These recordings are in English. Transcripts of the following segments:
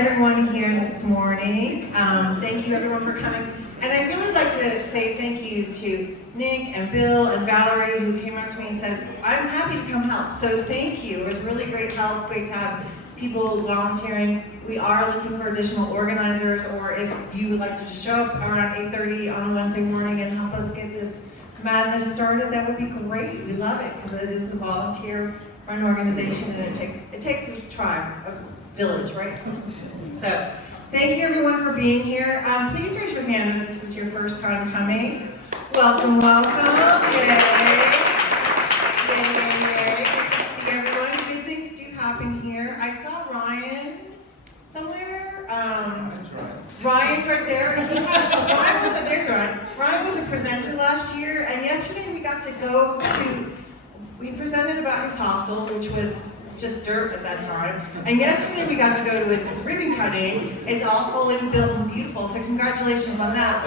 everyone here this morning. Thank you everyone for coming. And I'd really like to say thank you to Nick and Bill and Valerie who came up to me and said, I'm happy to come help. So thank you. It was really great help, great to have people volunteering. We are looking for additional organizers, or if you would like to just show up around 8:30 on a Wednesday morning and help us get this madness started, that would be great. We love it because it is a volunteer-run organization and it takes a tribe, a village, right? So thank you everyone for being here. Please raise your hand if this is your first time coming. Welcome, welcome. Yay. Yay, yay, yay. Good to see everyone. Good things do happen here. I saw Ryan somewhere. Ryan's right there. Ryan was a presenter last year, and yesterday we got to go to, we presented about his hostel, which was just dirt at that time. And yesterday we got to go to his ribbon cutting. It's all fully built and beautiful, so congratulations on that.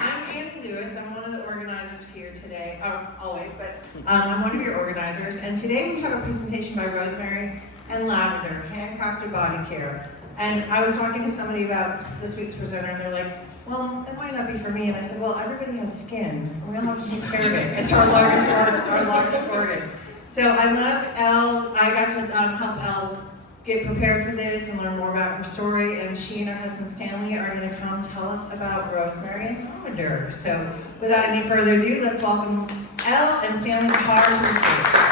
I'm Annie Lewis. I'm one of the organizers here today. Always, but I'm one of your organizers. And today we have a presentation by Rosemary and Lavender, handcrafted body care. And I was talking to somebody about this week's presenter, and they're like, well, that might not be for me. And I said, well, everybody has skin. We all have to take care of it. It's our largest organ. So I love Elle. I got to help Elle get prepared for this and learn more about her story. And she and her husband Stanley are going to come tell us about Rosemary and Lavender. So without any further ado, let's welcome Elle and Stanley Qahhaar to the stage.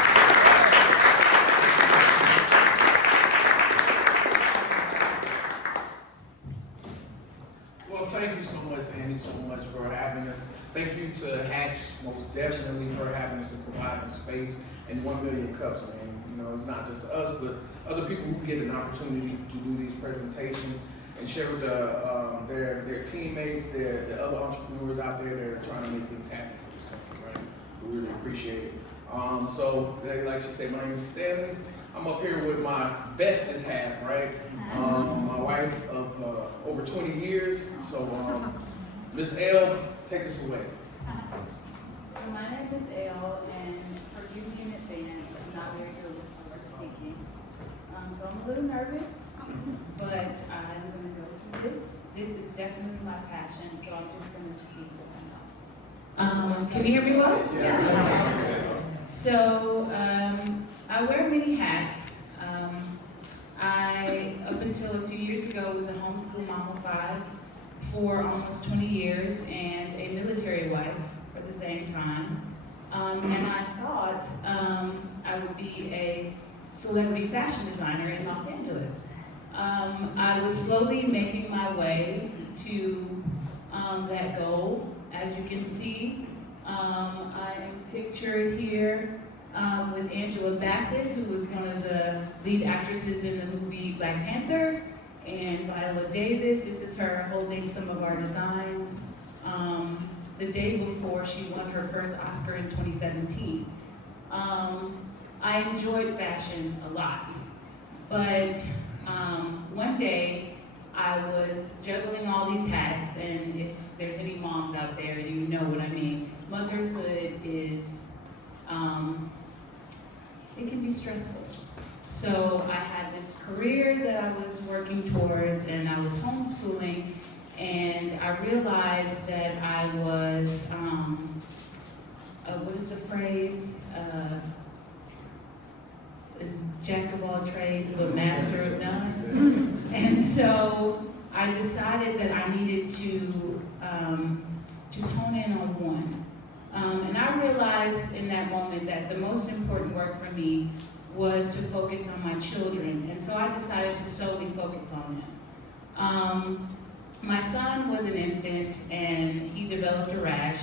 Thank you so much, Annie, so much for having us. Thank you to Hatch, most definitely, for having us and providing space and 1 million cups. I mean, you know, it's not just us, but other people who get an opportunity to do these presentations and share with their teammates, the other entrepreneurs out there that are trying to make things happen for this country, right? We really appreciate it. So, like she said, my name is Stanley. I'm up here with my bestest half, right? My wife of over 20 years. So, Miss Elle, take us away. So my name is Elle, and forgive me in advance, I'm not very good with public speaking. So I'm a little nervous, but I'm going to go through this. This is definitely my passion, so I'm just going to speak what I know. Can you hear me well? Yeah. So I wear many hats. Up until a few years ago, was a homeschool mom of 5 for almost 20 years and a military wife for the same time. And I thought I would be a celebrity fashion designer in Los Angeles. I was slowly making my way to that goal. As you can see, I am pictured here with Angela Bassett, who was one of the lead actresses in the movie Black Panther, and Viola Davis. This is her holding some of our designs. The day before she won her first Oscar in 2017. I enjoyed fashion a lot, but one day I was juggling all these hats, and if there's any moms out there, you know what I mean. Motherhood is, it can be stressful. So I had this career that I was working towards, and I was homeschooling, and I realized that I was, what is the phrase? Is jack of all trades, but master of none. And so I decided that I needed to just hone in on one. And I realized in that moment that the most important work for me was to focus on my children. And so I decided to solely focus on them. My son was an infant and he developed a rash.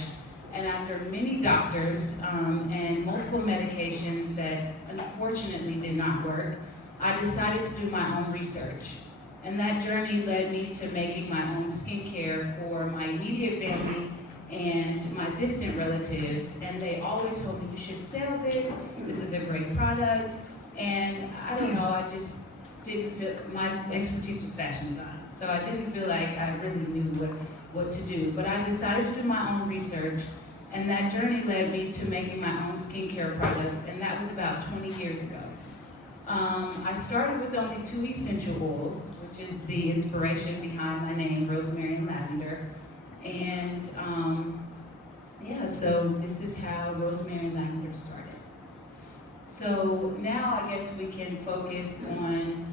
And after many doctors and multiple medications that unfortunately did not work, I decided to do my own research. And that journey led me to making my own skincare for my immediate family and my distant relatives. And they always told me, you should sell this. This is a great product. And I don't know, I just didn't feel, my expertise was fashion design. So I didn't feel like I really knew what to do. But I decided to do my own research. And that journey led me to making my own skincare products, and that was about 20 years ago. I started with only 2 essential oils, which is the inspiration behind my name, Rosemary and Lavender. And so this is how Rosemary and Lavender started. So now I guess we can focus on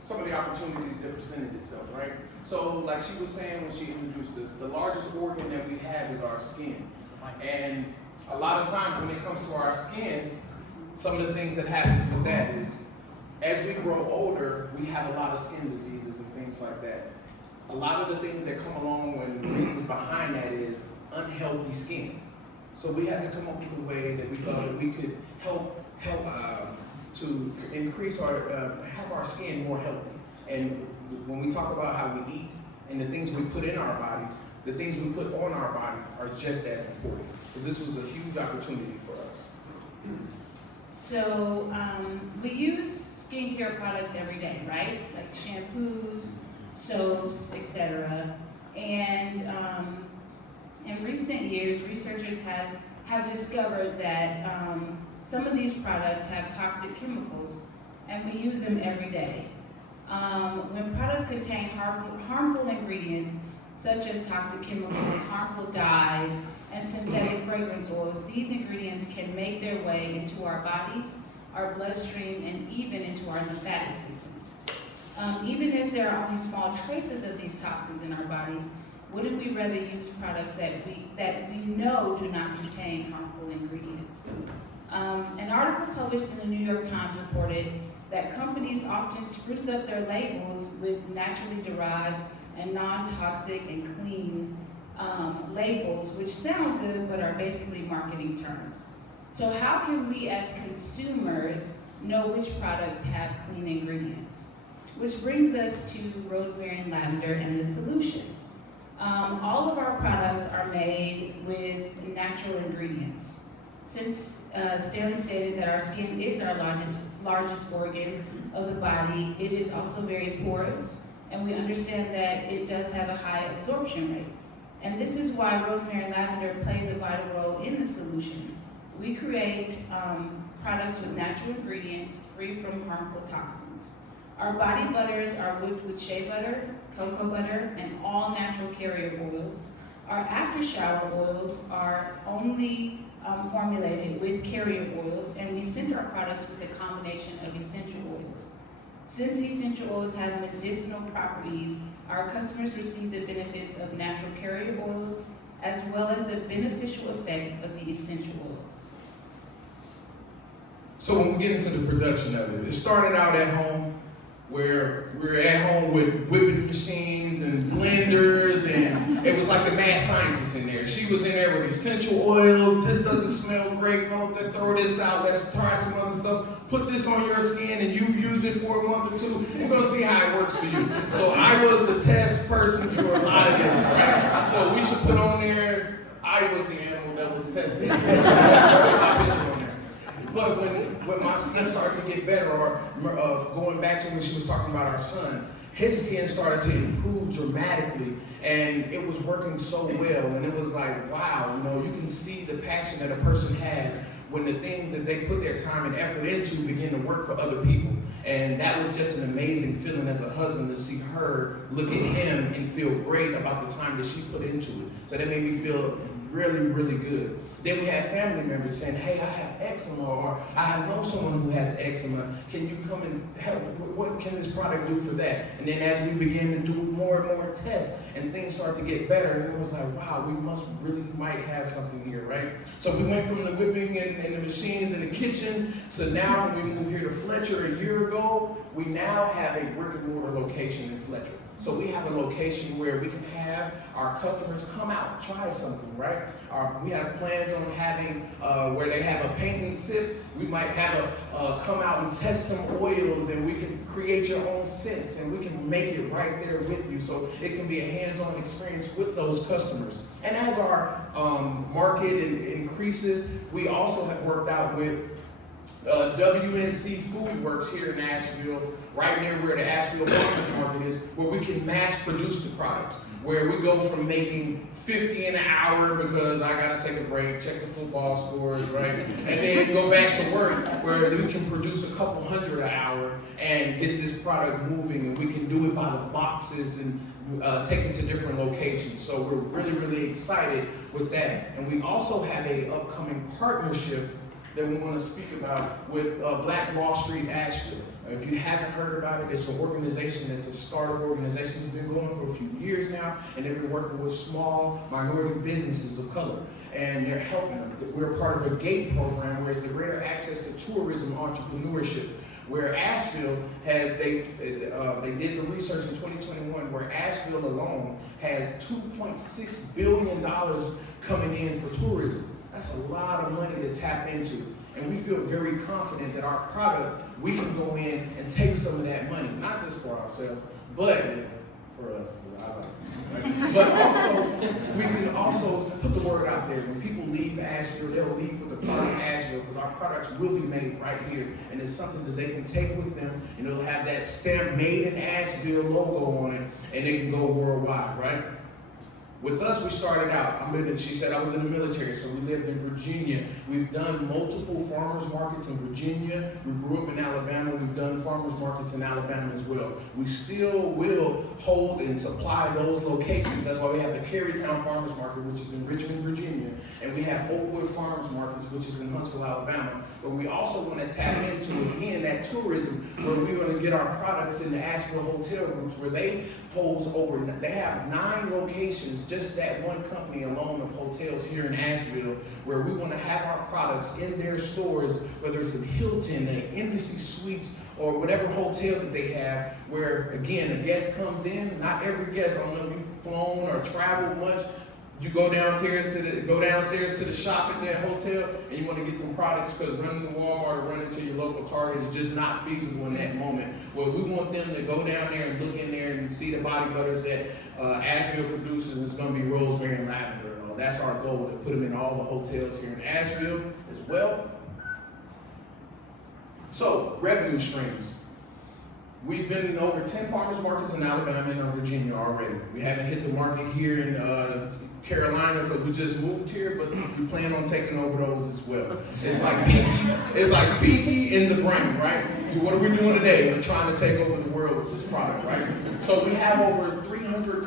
some of the opportunities that presented itself, right? So like she was saying when she introduced us, the largest organ that we have is our skin. And a lot of times when it comes to our skin, some of the things that happens with that is, as we grow older, we have a lot of skin diseases and things like that. A lot of the things that come along and the reasons behind that is unhealthy skin. So we had to come up with a way that we thought that we could help to increase have our skin more healthy. And when we talk about how we eat and the things we put in our bodies, the things we put on our body are just as important. So this was a huge opportunity for us. So we use skincare products every day, right? Like shampoos, soaps, etc. And in recent years, researchers have discovered that some of these products have toxic chemicals, and we use them every day. When products contain harmful ingredients, such as toxic chemicals, harmful dyes, and synthetic fragrance oils, these ingredients can make their way into our bodies, our bloodstream, and even into our lymphatic systems. Even if there are only small traces of these toxins in our bodies, wouldn't we rather use products that we know do not contain harmful ingredients? An article published in the New York Times reported that companies often spruce up their labels with naturally derived and non-toxic and clean labels, which sound good but are basically marketing terms. So how can we as consumers know which products have clean ingredients? Which brings us to Rosemary and Lavender and the solution. All of our products are made with natural ingredients. Since Stanley stated that our skin is our largest organ of the body, it is also very porous, and we understand that it does have a high absorption rate. And this is why Rosemary and Lavender plays a vital role in the solution. We create products with natural ingredients free from harmful toxins. Our body butters are whipped with shea butter, cocoa butter, and all natural carrier oils. Our after shower oils are only formulated with carrier oils, and we scent our products with a combination of essential oils. Since essential oils have medicinal properties, our customers receive the benefits of natural carrier oils as well as the beneficial effects of the essential oils. So when we get into the production of it, it started out at home, where we're at home with whipping machines and blenders, and it was like the mad scientist in there. She was in there with essential oils. This doesn't smell great. No, throw this out. Let's try some other stuff. Put this on your skin, and you use it for a month or two. We're gonna see how it works for you. So I was the test person for a lot of this, right? So we should put on there. I was the animal that was tested. My picture on there. But when my skin started to get better, or going back to when she was talking about our son, his skin started to improve dramatically, and it was working so well, and it was like, wow, you can see the passion that a person has when the things that they put their time and effort into begin to work for other people. And that was just an amazing feeling as a husband to see her look at him and feel great about the time that she put into it. So that made me feel really, really good. Then we had family members saying, hey, I have eczema, or I know someone who has eczema. Can you come and help? What can this product do for that? And then as we began to do more and more tests and things started to get better, and it was like, wow, we might have something here, right? So we went from the whipping and the machines in the kitchen to now when we moved here to Fletcher a year ago, we now have a brick and mortar location in Fletcher. So we have a location where we can have our customers come out, try something, right? We have plans on having where they have a paint and sip. We might have come out and test some oils, and we can create your own scents, and we can make it right there with you. So it can be a hands-on experience with those customers. And as our market increases, we also have worked out with WNC Food Works here in Asheville, right near where the Asheville Farmers Market is, where we can mass produce the products. where we go from making 50 an hour because I gotta take a break, check the football scores, right? And then go back to work where we can produce a couple hundred an hour and get this product moving, and we can do it by the boxes and take it to different locations. So we're really, really excited with that. And we also have a upcoming partnership that we want to speak about with Black Wall Street Asheville. If you haven't heard about it, it's an organization that's a startup organization that's been going for a few years now, and they've been working with small minority businesses of color, and they're helping them. We're part of a GATE program, where it's the Greater Access to Tourism Entrepreneurship, where Asheville has, they did the research in 2021, where Asheville alone has $2.6 billion coming in for tourism. That's a lot of money to tap into. And we feel very confident that our product, we can go in and take some of that money, not just for ourselves, but for us. But also, we can also put the word out there. When people leave Asheville, they'll leave with the product Asheville, because our products will be made right here. And it's something that they can take with them, and it'll have that stamp Made in Asheville logo on it, and they can go worldwide, right? With us, we started out, she said I was in the military, so we lived in Virginia. We've done multiple farmers markets in Virginia. We grew up in Alabama. We've done farmers markets in Alabama as well. We still will hold and supply those locations. That's why we have the Carytown Farmers Market, which is in Richmond, Virginia. And we have Oakwood Farmers Markets, which is in Huntsville, Alabama. But we also want to tap into, again, that tourism, where we're going to get our products in the Asheville hotel groups, where they have 9 locations, just that one company alone of hotels here in Asheville, where we want to have our products in their stores, whether it's in Hilton, Embassy Suites, or whatever hotel that they have, where, again, a guest comes in. Not every guest, I don't know if you've flown or traveled much, you go downstairs to the shop at that hotel, and you want to get some products, because running to Walmart or running to your local Target is just not feasible in that moment. Well, we want them to go down there and look in there and see the body butters that Asheville produces, and it's going to be Rosemary and Lavender and all. That's our goal, to put them in all the hotels here in Asheville as well. So, revenue streams. We've been in over 10 farmers markets in Alabama and Virginia already. We haven't hit the market here in Carolina, because we just moved here, but we plan on taking over those as well. It's like Pinky in the brain, right? So what are we doing today? We're trying to take over the world with this product, right? So we have over 300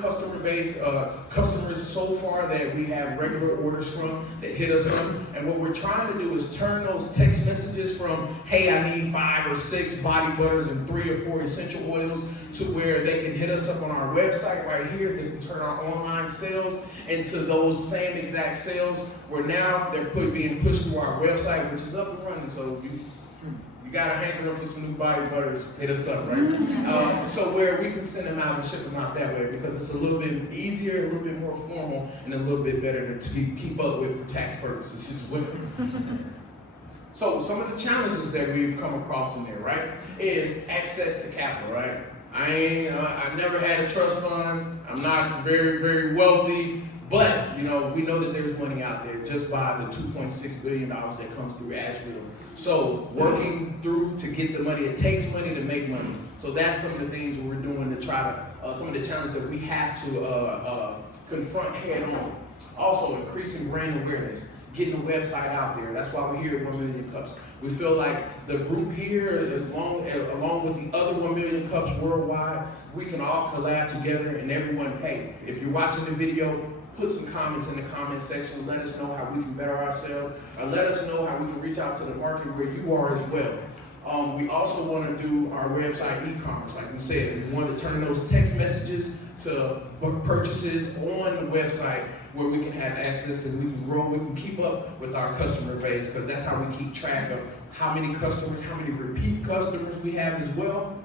customers so far that we have regular orders from, that hit us up. And what we're trying to do is turn those text messages from, hey, I need 5 or 6 body butters and 3 or 4 essential oils, to where they can hit us up on our website right here. They can turn our online sales into those same exact sales, where now they're being pushed through our website, which is up and running. So if you got a hankering for some new body butters, hit us up, right? So where we can send them out and ship them out that way, because it's a little bit easier, a little bit more formal, and a little bit better to keep up with for tax purposes as well. So some of the challenges that we've come across in there, right, is access to capital, right? I've never had a trust fund. I'm not very, very wealthy, but we know that there's money out there just by the $2.6 billion that comes through Asheville. So working through to get the money, it takes money to make money. So that's some of the things we're doing to try to, some of the challenges that we have to confront head on. Also, increasing brand awareness, getting the website out there. That's why we're here at 1 Million Cups. We feel like the group here, along with the other 1 Million Cups worldwide, we can all collab together, and everyone, hey, if you're watching the video, put some comments in the comment section. Let us know how we can better ourselves, or let us know how we can reach out to the market where you are as well. We also want to do our website e-commerce. Like we said, we want to turn those text messages to purchases on the website, where we can have access and we can grow, we can keep up with our customer base, because that's how we keep track of how many customers, how many repeat customers we have as well,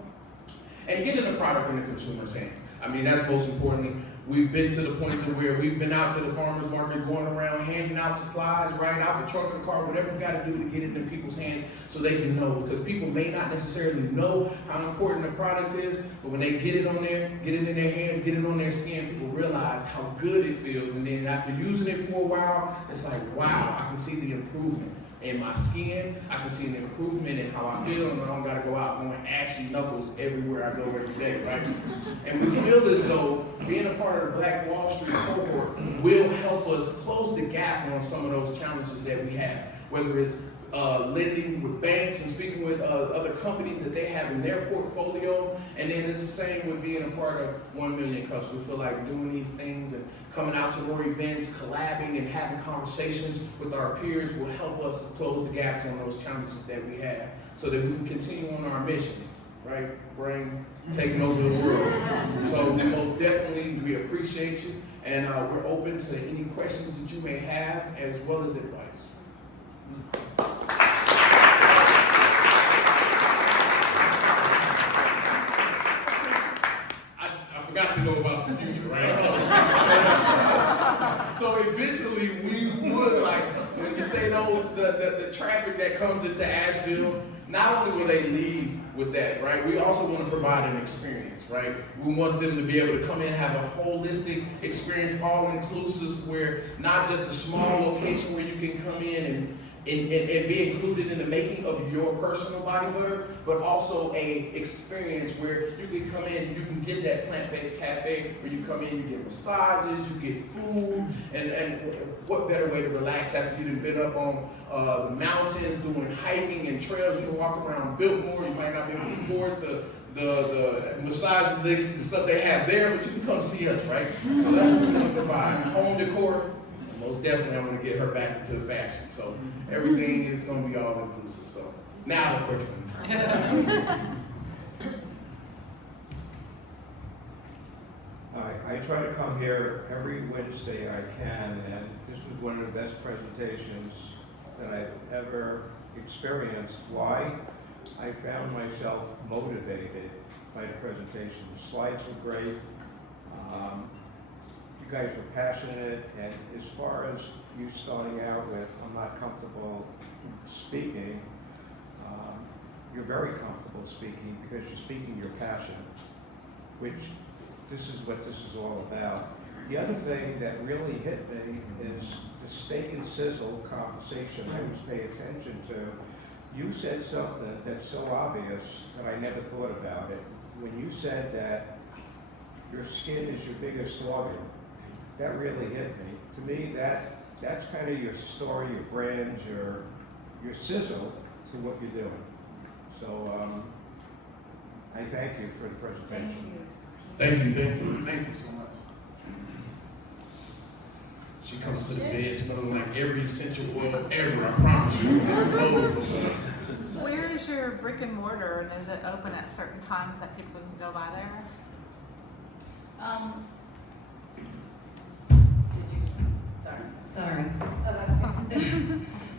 and getting the product in the consumer's hands. I mean, that's most importantly. We've been to the point to where we've been out to the farmer's market, going around handing out supplies, right out the trunk of the car, whatever we got to do to get it in people's hands so they can know. Because people may not necessarily know how important the product is, but when they get it on there, get it in their hands, get it on their skin, people realize how good it feels. And then after using it for a while, it's like, wow, I can see the improvement. in my skin. I can see an improvement in how I feel, and I don't gotta go out going ashy knuckles everywhere I go every day, right? And we feel as though being a part of the Black Wall Street cohort will help us close the gap on some of those challenges that we have, whether it's lending with banks and speaking with other companies that they have in their portfolio. And then it's the same with being a part of 1 Million Cups. We feel like doing these things and coming out to more events, collabing and having conversations with our peers will help us close the gaps on those challenges that we have so that we can continue on our mission, right? Taking over the world. So most definitely, we appreciate you, and we're open to any questions that you may have as well as advice. I forgot to know about the future, right? So eventually we would, like, when you say the traffic that comes into Asheville, not only will they leave with that, right? We also want to provide an experience, right? We want them to be able to come in and have a holistic experience, all inclusive, where not just a small location where you can come in and be included in the making of your personal body butter, but also a experience where you can come in, you can get that plant-based cafe where you come in, you get massages, you get food, and what better way to relax after you've been up on the mountains doing hiking and trails. You can walk around Biltmore, you might not be able to afford the massages, the stuff they have there, but you can come see us, right? So that's what we want to provide. Home decor. Most definitely, I'm going to get her back into fashion. So everything is going to be all inclusive. So now the questions. I try to come here every Wednesday I can, and this was one of the best presentations that I've ever experienced. Why? I found myself motivated by the presentation. The slides were great. You guys were passionate, and as far as you starting out with, I'm not comfortable speaking, you're very comfortable speaking because you're speaking your passion, which this is what this is all about. The other thing that really hit me is the steak and sizzle conversation I was paying attention to. You said something that's so obvious that I never thought about it. When you said that your skin is your biggest organ, that really hit me. To me, that's kind of your story, your brand, your sizzle to what you're doing. So I thank you for the presentation. Thank you so much. She comes to the bed smelling like every essential oil ever, I promise you. Where is your brick and mortar, and is it open at certain times that people can go by there? Sorry. Oh, that's okay.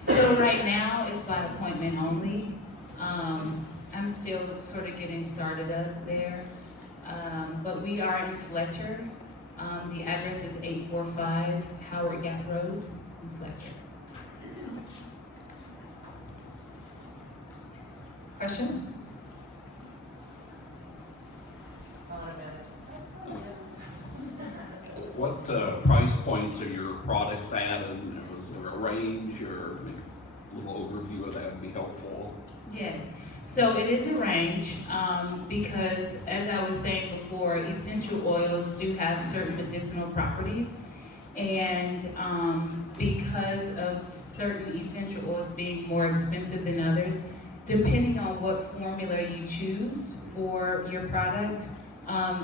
So right now, it's by appointment only. I'm still sort of getting started up there. But we are in Fletcher. The address is 845 Howard Gap Road in Fletcher. Questions? What price points are your products at, and is there a range, or a little overview of that would be helpful? Yes. So it is a range because, as I was saying before, essential oils do have certain medicinal properties, and because of certain essential oils being more expensive than others, depending on what formula you choose for your product,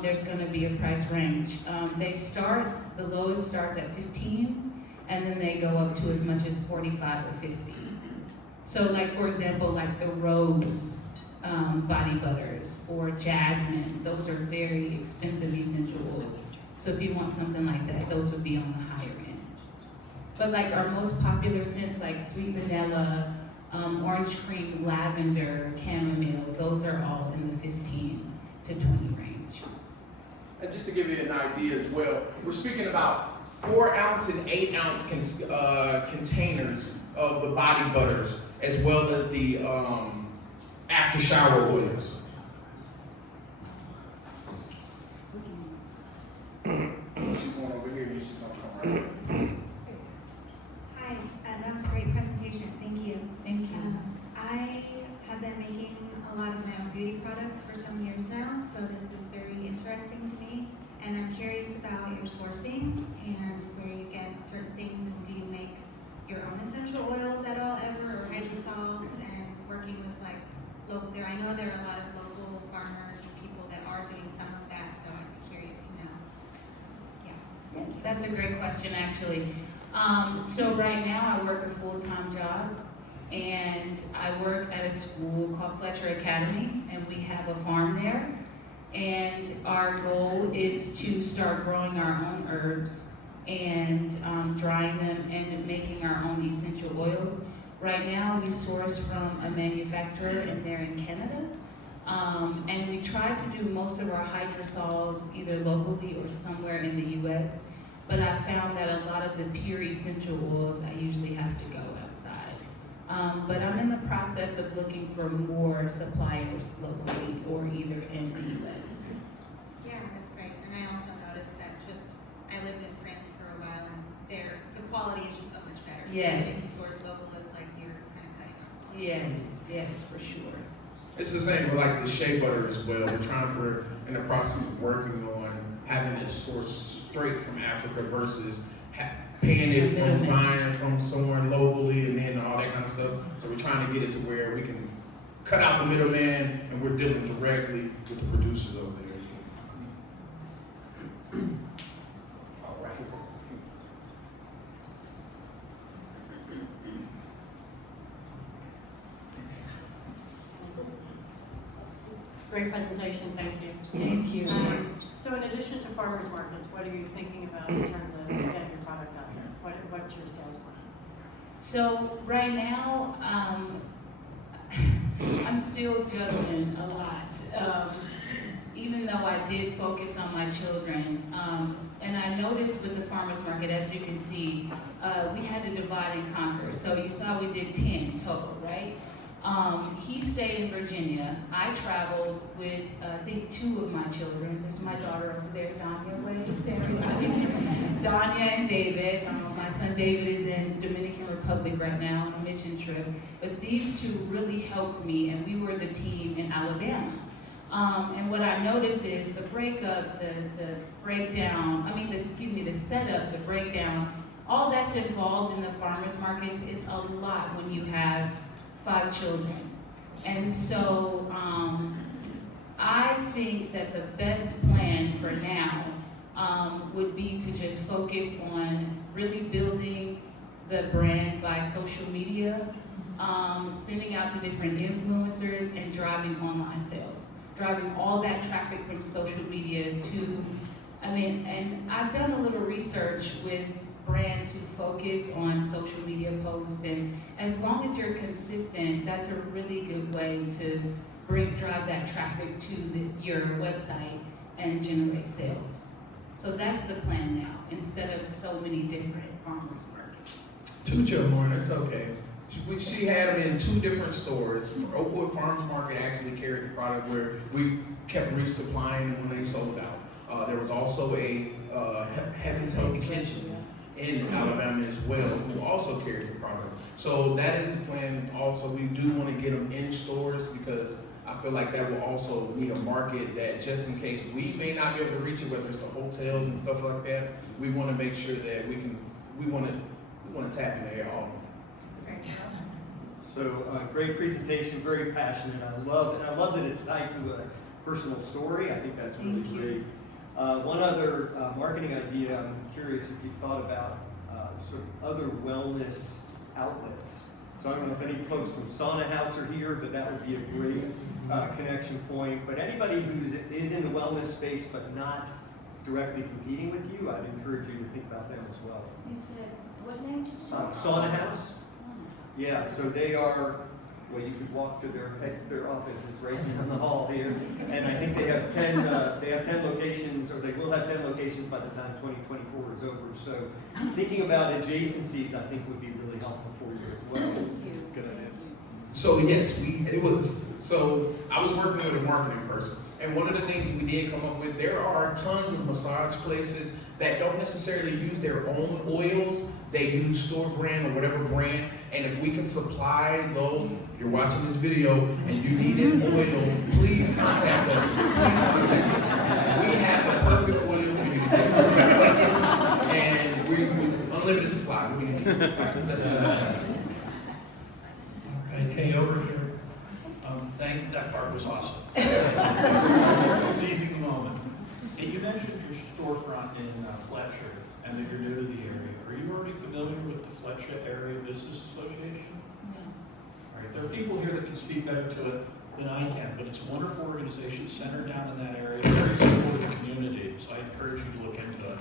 there's going to be a price range. The lowest starts at $15, and then they go up to as much as $45 or $50. So, like, for example, like the rose body butters or jasmine, those are very expensive essential oils. So if you want something like that, those would be on the higher end. But like our most popular scents, like sweet vanilla, orange cream, lavender, chamomile, those are all in the 15 to 20 range. And just to give you an idea as well, we're speaking about 4-ounce and 8-ounce containers of the body butters, as well as the after shower oils. She's going over here, and she's going to come right. Hi, that was a great presentation. Thank you. there are a lot of local farmers and people that are doing some of that, so I'd be curious to know. Yeah. That's a great question, actually. So right now I work a full-time job, and I work at a school called Fletcher Academy, and we have a farm there. And our goal is to start growing our own herbs and drying them and making our own essential oils. Right now we source from a manufacturer, and they're in Canada. And we try to do most of our hydrosols either locally or somewhere in the US. But I found that a lot of the pure essential oils, I usually have to go outside. But I'm in the process of looking for more suppliers locally or either in the US. Yeah, that's great. And I also noticed that I lived in France for a while, and the quality is just so much better. So Yes. even if you source local, it's like you're kind of cutting off. Yes, for sure. It's the same with like the shea butter as well. We're in the process of working on having it sourced straight from Africa versus paying it from buying from somewhere locally and then all that kind of stuff. So we're trying to get it to where we can cut out the middleman and we're dealing directly with the producers over there. All right. Great presentation, thank you. Thank you. So in addition to farmers markets, what are you thinking about in terms of getting your product out there? What's your sales plan? So right now, I'm still juggling a lot. Even though I did focus on my children, and I noticed with the farmers market, as you can see, we had to divide and conquer. So you saw we did 10 total, right? He stayed in Virginia. I traveled with, I think, 2 of my children. There's my daughter over there, Danya, wave to everybody. Danya and David. My son David is in Dominican Republic right now on a mission trip. But these 2 really helped me, and we were the team in Alabama. And what I noticed is the breakup, the breakdown, the setup, the breakdown, all that's involved in the farmers markets is a lot when you have 5 children. And so I think that the best plan for now would be to just focus on really building the brand by social media, sending out to different influencers, and driving online sales. Driving all that traffic from social media and I've done a little research with brands who focus on social media posts, and as long as you're consistent, that's a really good way to drive that traffic to your website and generate sales. So that's the plan now, instead of so many different farmers markets. Toot your horn, it's okay. She had them in 2 different stores. Oakwood Farms Market actually carried the product where we kept resupplying them when they sold out. There was also a Heaven's Healthy Kitchen in Alabama as well, who also carried the product. So that is the plan. Also, we do want to get them in stores because I feel like that will also need a market that, just in case we may not be able to reach it, whether it's the hotels and stuff like that, we want to make sure that we want to tap into there all. So great presentation, very passionate. I love that it's tied to a personal story. I think that's really great. One other marketing idea, I'm curious if you've thought about sort of other wellness outlets. So I don't know if any folks from Sauna House are here, but that would be a great connection point. But anybody who is in the wellness space but not directly competing with you, I'd encourage you to think about them as well. You said, what name? Sauna House. Yeah, so they are, well, you could walk to their office, it's right in the hall here, and I think they have 10 locations, or they will have 10 locations by the time 2024 is over. So thinking about adjacencies, I think, would be really helpful for you as well. Good idea. So yes, so I was working with a marketing person, and one of the things we did come up with, there are tons of massage places that don't necessarily use their own oils. They use store brand or whatever brand, and if we can supply those, if you're watching this video and you need an oil, please contact us. Please contact us. We have the perfect oil for you to use, and we unlimited supply. What do you need? Okay, over here. Thank that part was awesome. Seizing the moment. And you mentioned your storefront in Fletcher and that you're new to the area. Are you already familiar with the Fletcher Area Business Association? No. All right, there are people here that can speak better to it than I can, but it's a wonderful organization centered down in that area, very supportive community, so I encourage you to look into it.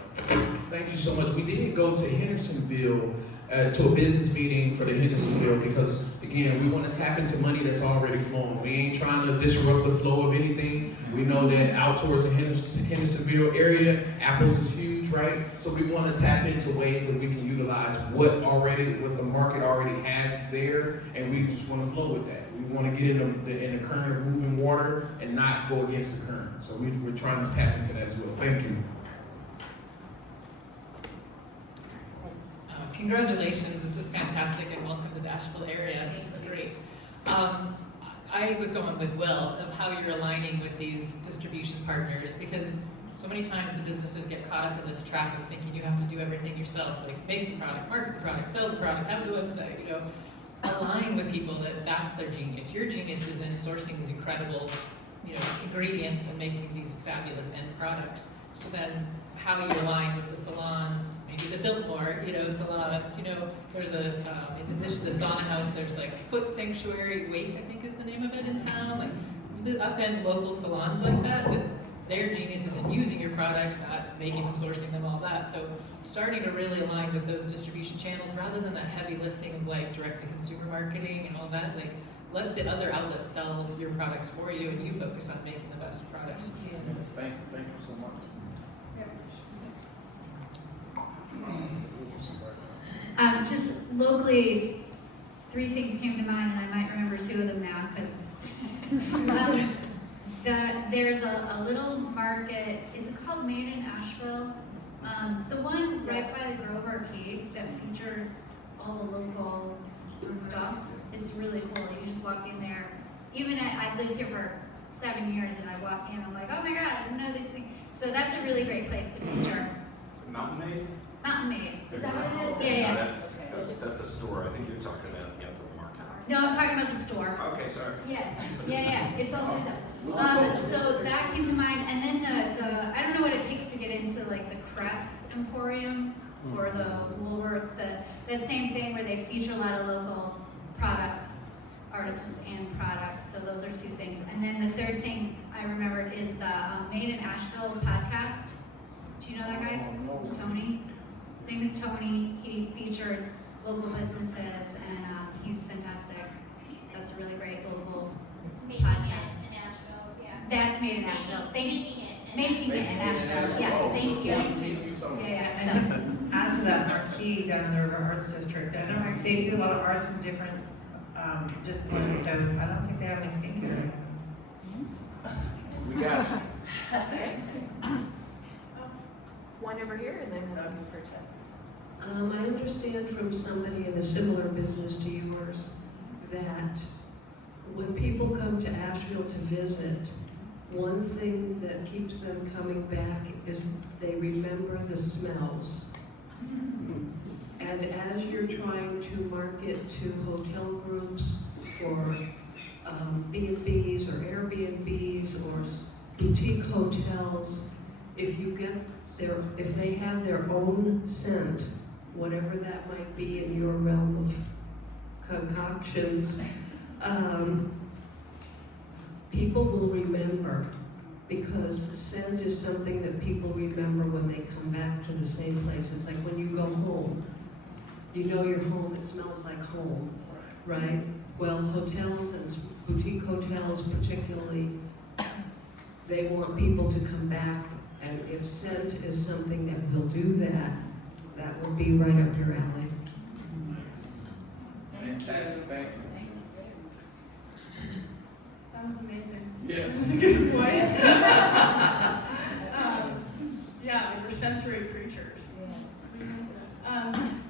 Thank you so much. We did go to Hendersonville to a business meeting for the Hendersonville because, again, we want to tap into money that's already flowing. We ain't trying to disrupt the flow of anything. We know that out towards the Hendersonville area, apples is huge, right? So we want to tap into ways that we can utilize what the market already has there, and we just want to flow with that. We want to get in the current of moving water and not go against the current. So we're trying to tap into that as well. Thank you. Congratulations, this is fantastic, and welcome to the Asheville area. This is great. I was going with Will of how you're aligning with these distribution partners, because so many times the businesses get caught up in this trap of thinking you have to do everything yourself, like make the product, market the product, sell the product, have the website, you know. Align with people that's their genius. Your genius is in sourcing these incredible, you know, ingredients and making these fabulous end products. So then how you align with the salons, maybe the Biltmore, you know, salons, you know, there's a, in addition to Sauna House, there's like Foot Sanctuary, Wake, I think is the name of it in town, like the up-end local salons like that, with their geniuses in using your products, not making them, sourcing them, all that. So starting to really align with those distribution channels rather than that heavy lifting of like direct-to-consumer marketing and all that, like let the other outlets sell your products for you and you focus on making the best products you can. Yes, thank you so much. Just locally, 3 things came to mind, and I might remember 2 of them now, because there's a little market, is it called Made in Asheville? The one right by the Grove Arcade that features all the local stuff. It's really cool. You just walk in there. Even I've lived here for 7 years, and I walk in, I'm like, oh my god, I didn't know these things. So that's a really great place to feature. Mountain Maid? Mountain Maid. Is that what it is? Okay, Yeah, no, yeah. that's a store. I think you're talking about the outdoor market. No, I'm talking about the store. Okay, sorry. Yeah. It's all good though. So that came to mind, and then the I don't know what it takes to get into like the Cress Emporium or the Woolworth, the same thing where they feature a lot of local products, artisans and products. So those are 2 things. And then the third thing I remembered is the Made in Asheville podcast. Do you know that guy? Tony. His name is Tony. He features local businesses, and he's fantastic. That's a really great local podcast. That's Made in Asheville. Making it in Asheville. Yes, thank you. And to add to that, Marquee down in the River Arts District, I know they do a lot of arts in different disciplines, so I don't think they have any skincare. We got you. One over here and then one over for Jeff. I understand from somebody in a similar business to yours that when people come to Asheville to visit, one thing that keeps them coming back is they remember the smells. And as you're trying to market to hotel groups or B&Bs or Airbnbs or boutique hotels, if they have their own scent, whatever that might be in your realm of concoctions, people will remember, because scent is something that people remember when they come back to the same place. It's like when you go home, you know your home, it smells like home, right? Well, hotels and boutique hotels particularly, they want people to come back, and if scent is something that will do that, that will be right up your alley. Fantastic, thank you. That was amazing. Yes. This is a good point. Yeah, like we're sensory creatures.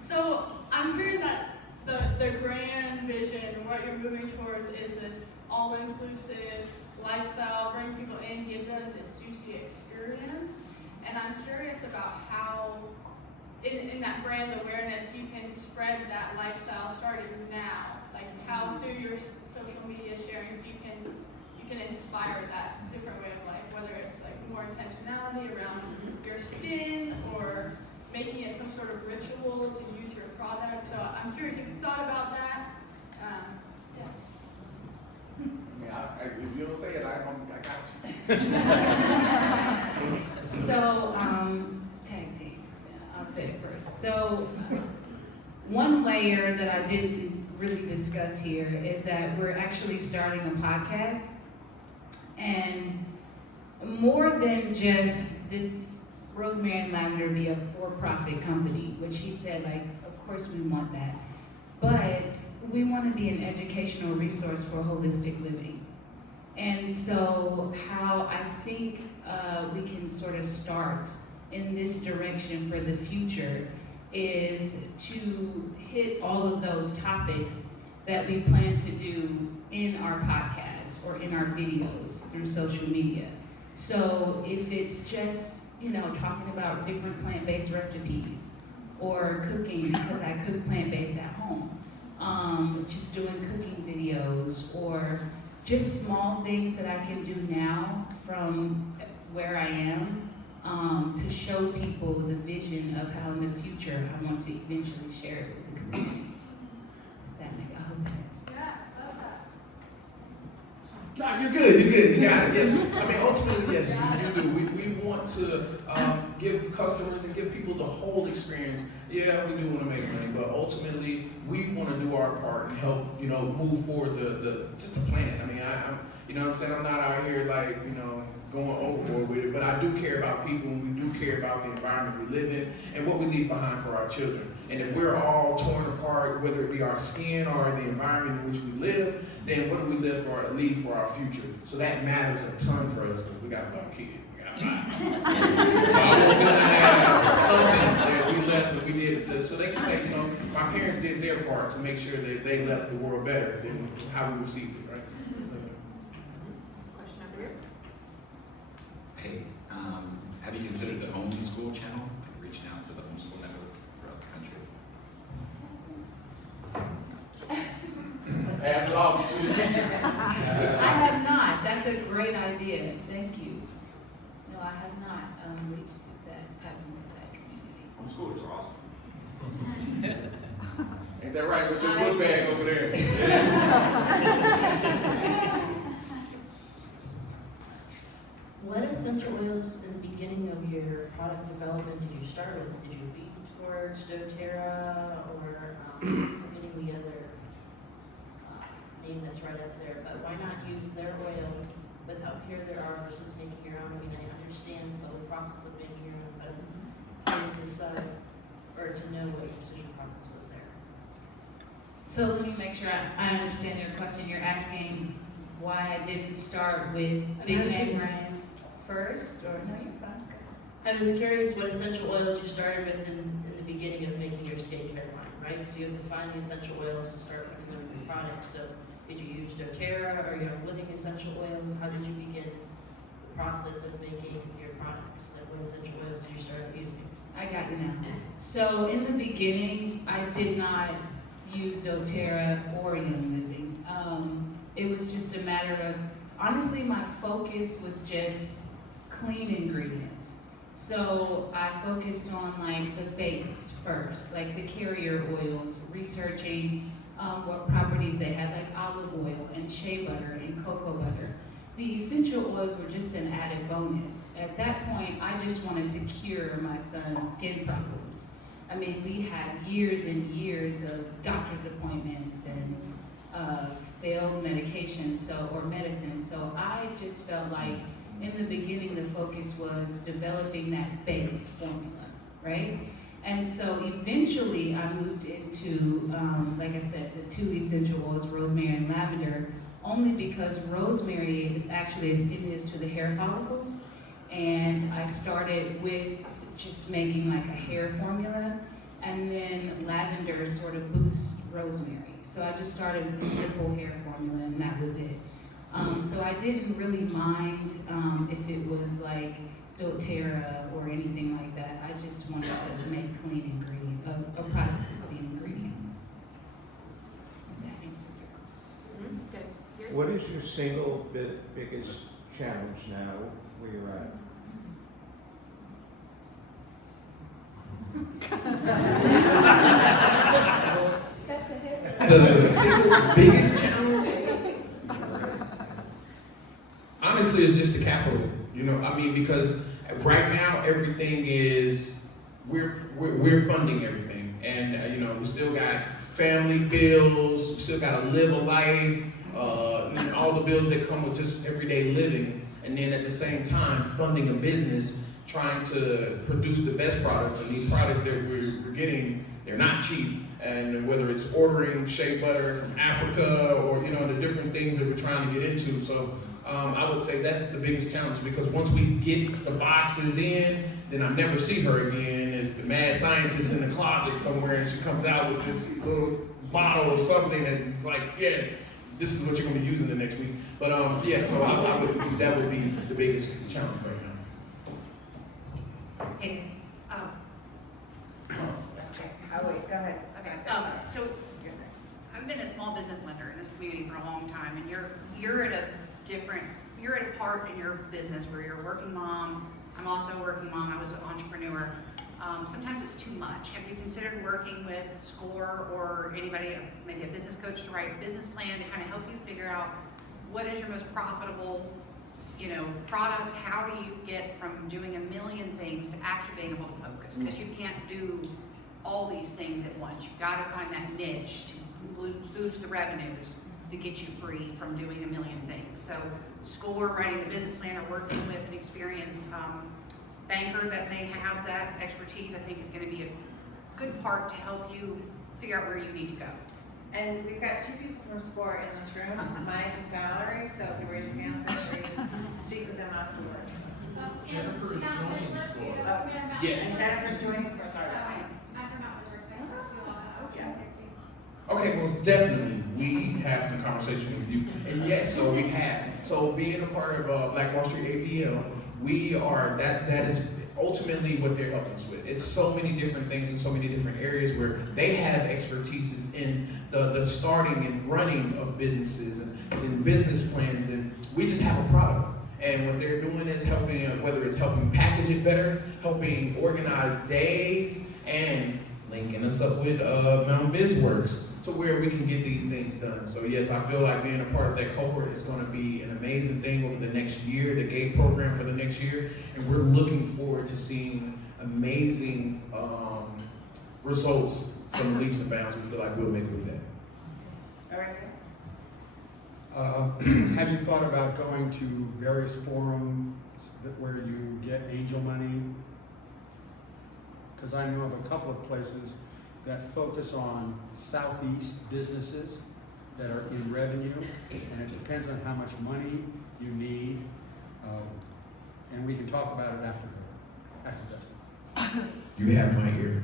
So I'm hearing that the grand vision, what you're moving towards, is this all-inclusive lifestyle, bring people in, give them this juicy experience. And I'm curious about how, in that brand awareness, you can spread that lifestyle starting now. Like how through your social media sharings you can can inspire that different way of life, whether it's like more intentionality around your skin or making it some sort of ritual to use your product. So I'm curious if you thought about that. Yeah. I mean, if you don't say it, I got you. So, tag team, I'll say it first. So, one layer that I didn't really discuss here is that we're actually starting a podcast. And more than just this Rosemary and Lavender be a for-profit company, which she said, like, of course we want that. But we want to be an educational resource for holistic living. And so how I think we can sort of start in this direction for the future is to hit all of those topics that we plan to do in our podcast or in our videos through social media. So if it's just, you know, talking about different plant-based recipes or cooking, because I cook plant-based at home, just doing cooking videos or just small things that I can do now from where I am to show people the vision of how in the future I want to eventually share it with the community. I hope that answers. Yeah, love that. No, you're good, you got it, yes. I mean, ultimately, yes, you do. We want to give customers and give people the whole experience. Yeah, we do want to make money, but ultimately, we want to do our part and help, you know, move forward just the planet. I mean, I'm you know what I'm saying? I'm not out here like, you know, going overboard with it, but I do care about people and we do care about the environment we live in and what we leave behind for our children. And if we're all torn apart, whether it be our skin or the environment in which we live, then what do we leave for our future? So that matters a ton for us because we got a lot of kids. We got 5. So I want them to have something that we left that we did, so they can say, you know, my parents did their part to make sure that they left the world better than how we received it, right? Question over here. Hey, have you considered the homeschool channel? Like reaching out to the homeschool network throughout the country? Pass it off to the teacher. I have not. That's a great idea. Thank you. No, I have not reached tapped into that community. Homeschoolers are awesome. Ain't that right? With your book bag over there. What essential oils in the beginning of your product development did you start with? Did you lean towards doTERRA or any of the other name that's right up there? But why not use their oils? But up here there are versus making your own. I mean, I understand the whole process of making your own, but how to decide or to know what your decision process was there. So let me make sure I understand your question. You're asking why I didn't start with big name brands first, or no, you're fine. I was curious what essential oils you started with in the beginning of making your skincare line, right? So you have to find the essential oils to start putting on your product. So did you use doTERRA or your living essential oils? How did you begin the process of making your products? Like what essential oils did you start using? I got you now. So in the beginning, I did not use doTERRA or Young Living. It was just a matter of, honestly, my focus was just clean ingredients. So I focused on like the base first, like the carrier oils, researching what properties they had, like olive oil and shea butter and cocoa butter. The essential oils were just an added bonus. At that point, I just wanted to cure my son's skin problems. I mean, we had years and years of doctor's appointments and failed medication, or medicine. So I just felt like in the beginning, the focus was developing that base formula, right? And so eventually I moved into, like I said, the 2 essential oils, Rosemary and Lavender, only because rosemary is actually a stimulus to the hair follicles. And I started with just making like a hair formula, and then lavender sort of boosts rosemary. So I just started with a simple hair formula, and that was it. So I didn't really mind if it was like doTERRA or anything like that. I just wanted to make clean ingredients, a product with clean ingredients. That answers your question. Good. What is your single biggest challenge now where you're at? The single biggest challenge, honestly, is just the capital. You know, I mean, because right now everything is we're funding everything, and you know, we still got family bills, we still got to live a life, and all the bills that come with just everyday living, and then at the same time funding a business, trying to produce the best products, and these products that we're getting, they're not cheap. And whether it's ordering shea butter from Africa or, you know, the different things that we're trying to get into. So I would say that's the biggest challenge, because once we get the boxes in, then I never see her again as the mad scientist in the closet somewhere, and she comes out with this little bottle of something and it's like, yeah, this is what you're gonna be using the next week. But yeah, so I would think that would be the biggest challenge right now. Hey, okay, oh wait, go ahead. Okay, so I've been a small business lender in this community for a long time, and you're at a part in your business where you're a working mom. I'm also a working mom. I was an entrepreneur. Sometimes it's too much. Have you considered working with SCORE or anybody, maybe a business coach, to write a business plan to kind of help you figure out what is your most profitable, you know, product? How do you get from doing a million things to actually being able to focus? Because you can't do all these things at once. You've got to find that niche to boost the revenues to get you free from doing a million things. So SCORE, writing the business plan, or working with an experienced banker that may have that expertise, I think is going to be a good part to help you figure out where you need to go. And we've got two people from SCORE in this room, Mike and Valerie, so if you raise your hands, I'm sure you can speak with them afterwards. Jennifer is joining SCORE. Yes. And Jennifer's joining SCORE, sorry. Okay, most definitely, we have some conversation with you. And yes, so we have. So being a part of Black Wall Street AVL, we are, that is ultimately what they're helping us with. It's so many different things in so many different areas where they have expertises in the starting and running of businesses and business plans, and we just have a product. And what they're doing is helping, whether it's helping package it better, helping organize days, and linking us up with Mount BizWorks, to where we can get these things done. So yes, I feel like being a part of that cohort is going to be an amazing thing over the next year, the GATE program for the next year, and we're looking forward to seeing amazing results from the leaps and bounds. We feel like we'll make it with that. All right. Have you thought about going to various forums where you get angel money? Because I know of a couple of places that focus on Southeast businesses that are in revenue, and it depends on how much money you need, and we can talk about it after this. You have my ear.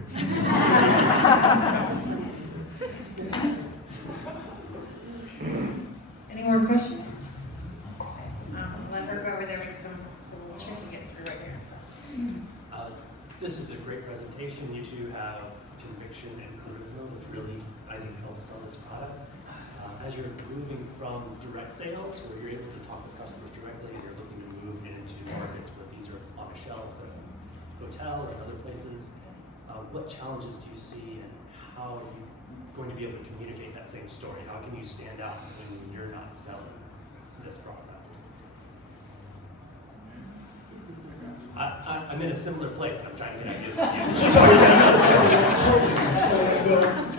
Any more questions? Let her go over there with some we can get through right here. So. This is a great presentation. You two have conviction and charisma, which really, I think, helps sell this product. As you're moving from direct sales, where you're able to talk with customers directly, and you're looking to move into markets where these are on a shelf at a hotel or other places, what challenges do you see, and how are you going to be able to communicate that same story? How can you stand out when you're not selling this product? I'm in a similar place. I'm trying to get ideas from you. So,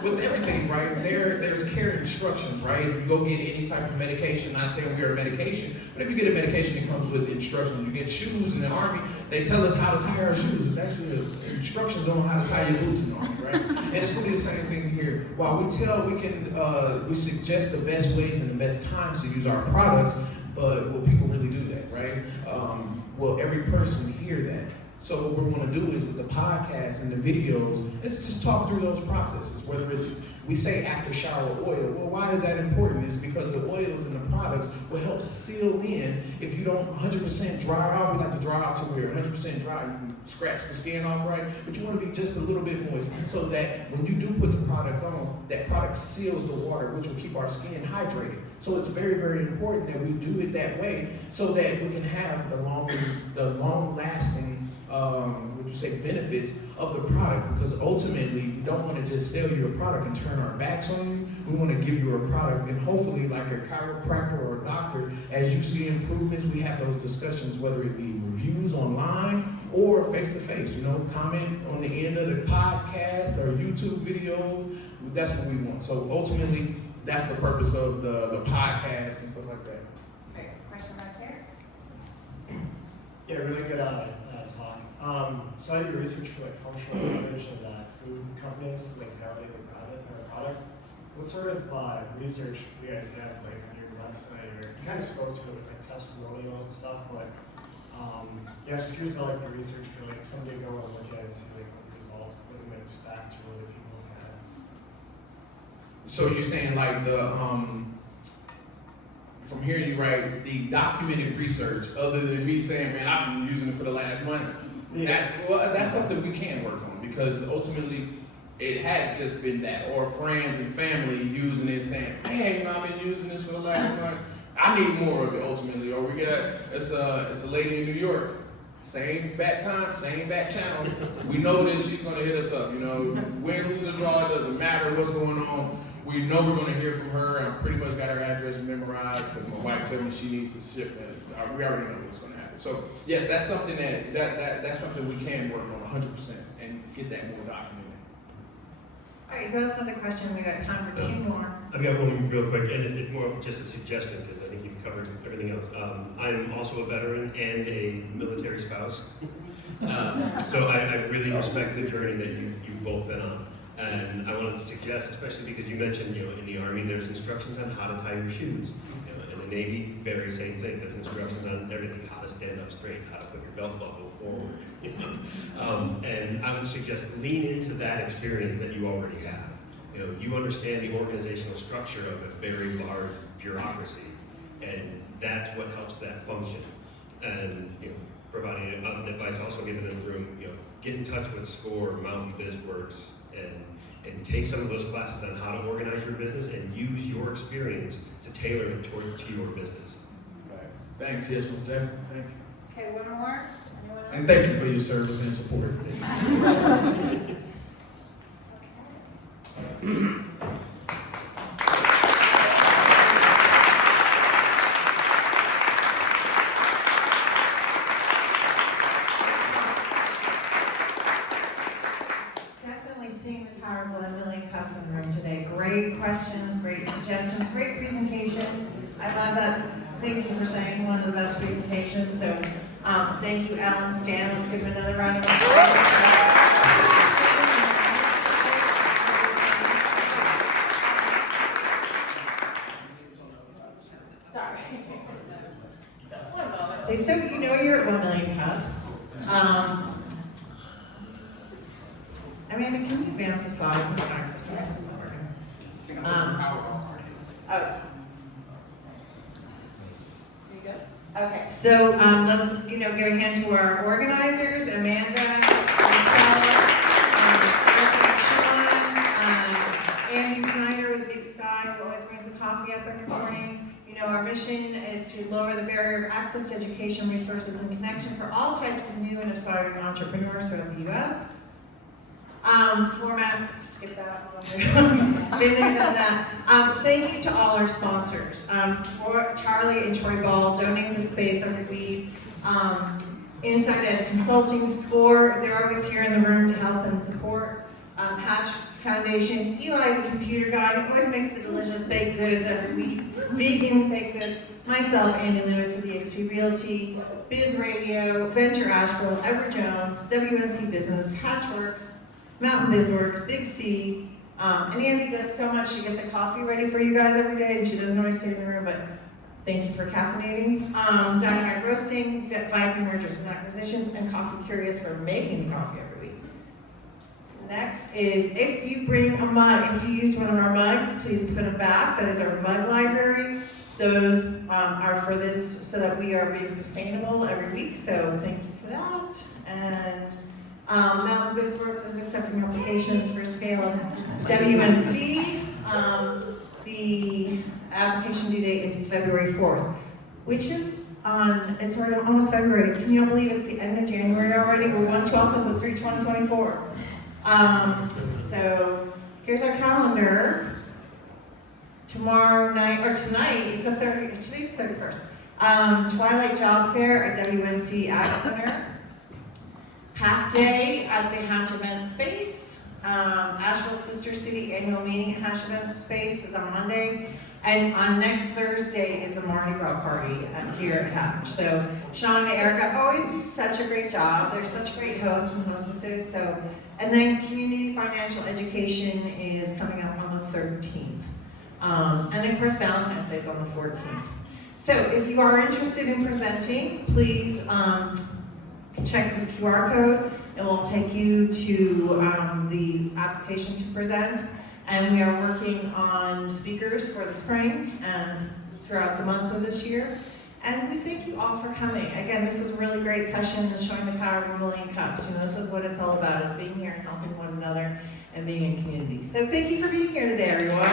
with everything, right, there's care instructions, right? If you go get any type of medication, not saying we're a medication, but if you get a medication, it comes with instructions. You get shoes in the Army, they tell us how to tie our shoes. It's actually instructions on how to tie your boots in the Army, right? And it's going to be the same thing here. While we suggest the best ways and the best times to use our products, but will people really do that, right? Will every person hear that? So what we're going to do is with the podcast and the videos, let's just talk through those processes. Whether it's, we say after shower oil. Well, why is that important? It's because the oils and the products will help seal in. If you don't 100% dry off, we like to dry off to where 100% dry, you can scratch the skin off, right? But you want to be just a little bit moist so that when you do put the product on, that product seals the water, which will keep our skin hydrated. So it's very, very important that we do it that way so that we can have the long-lasting, benefits of the product. Because ultimately, we don't want to just sell you a product and turn our backs on you. We want to give you a product, and hopefully, like a chiropractor or a doctor, as you see improvements, we have those discussions, whether it be reviews online or face-to-face. Comment on the end of the podcast or YouTube video. That's what we want. So ultimately, that's the purpose of the podcast and stuff like that. Okay, question back there? Yeah, really good talk. So I do research for like functional beverage and food companies, like how they make products. What sort of research do you guys have like on your website? Or you kind of spoke to like testimonials and stuff, but yeah, just curious about like the research for like somebody to go and look at and see like what the results, what they might expect, or what people look at. So you're saying like from hearing you right, the documented research, other than me saying, man, I've been using it for the last month. Yeah. That's something we can work on, because ultimately it has just been that, or friends and family using it saying, hey, I've been using this for the last month. I need more of it ultimately. Or we got, it's a lady in New York, same bat time, same bat channel. We know that she's gonna hit us up, win, lose, or draw, it doesn't matter what's going on. We know we're gonna hear from her. I pretty much got her address memorized because my wife told me she needs to ship that. We already know what's gonna happen. So yes, that's something that's something we can work on 100% and get that more documented. All right, who else has a question? We got time for 2 more. I've got one real quick, and it's more of just a suggestion because I think you've covered everything else. I'm also a veteran and a military spouse, so I really respect the journey that you've both been on. And I wanted to suggest, especially because you mentioned, in the Army there's instructions on how to tie your shoes. In the Navy, very same thing. There's instructions on everything: how to stand up straight, how to put your belt buckle forward. And I would suggest lean into that experience that you already have. You understand the organizational structure of a very large bureaucracy, and that's what helps that function. And providing advice also given in the room, get in touch with SCORE, Mountain BizWorks, and take some of those classes on how to organize your business and use your experience to tailor it to your business. Thanks, yes, most definitely. Thank you. Okay, one more. Anyone else? And thank you for your service and support. Definitely seeing the power of 1 million cups in the room today. Great questions, great suggestions, great presentation. I love that. Thank you for saying one of the best presentations. So thank you, Elle and Stanley. Let's give them another round of applause. Sorry. 1 moment. So you're at 1 million cups. Amanda, can you advance the slides? It's not working. Oh. There you go. Okay, so let's give a hand to our organizers, Amanda, Sean, Andy Snyder with Big Sky, who always brings the coffee up every morning. Our mission is to lower the barrier of access to education, resources, and connection for all types of new and aspiring entrepreneurs throughout the U.S. Format, skip that. Thank you to all our sponsors. For Charlie and Troy Ball donating the space every week. Inside Ed Consulting, SCORE, they're always here in the room to help and support. Hatch Foundation, Eli the computer guy, who always makes the delicious baked goods every week. Vegan baked goods. Myself, Andy Lewis with eXp Realty, Biz Radio, Venture Asheville, Edward Jones, WNC Business, Hatchworks, Mountain BizWorks, Big C, and Andy does so much to get the coffee ready for you guys every day, and she doesn't always stay in the room, but thank you for caffeinating. Dynamite Roasting, Viking Mergers and Acquisitions, and Coffee Curious for making the coffee every week. Next is, if you bring a mug, if you use one of our mugs, please put them back. That is our mug library. Those are for this, so that we are being sustainable every week, so thank you for that. And Mountain BizWorks is accepting applications for scale of WNC. The application due date is February 4th, which is it's already almost February. Can you believe it's the end of January already? We're 1/12 of the 3/2024. So here's our calendar. Tomorrow night, or tonight, today's 31st. Twilight Job Fair at WNC Ag Center. Pack Day at the Hatch Event Space. Asheville Sister City Annual Meeting at Hatch Event Space is on Monday. And on next Thursday is the Mardi Gras party here at Hatch. So Sean and Erica always do such a great job. They're such great hosts and hostesses. So, and then Community Financial Education is coming up on the 13th. And of course Valentine's Day is on the 14th. So if you are interested in presenting, please check this QR code. It will take you to the application to present. And we are working on speakers for the spring and throughout the months of this year. And we thank you all for coming. Again, this was a really great session and showing the power of 1,000,000 cups. You know, this is what it's all about, is being here and helping one another and being in community. So thank you for being here today, everyone.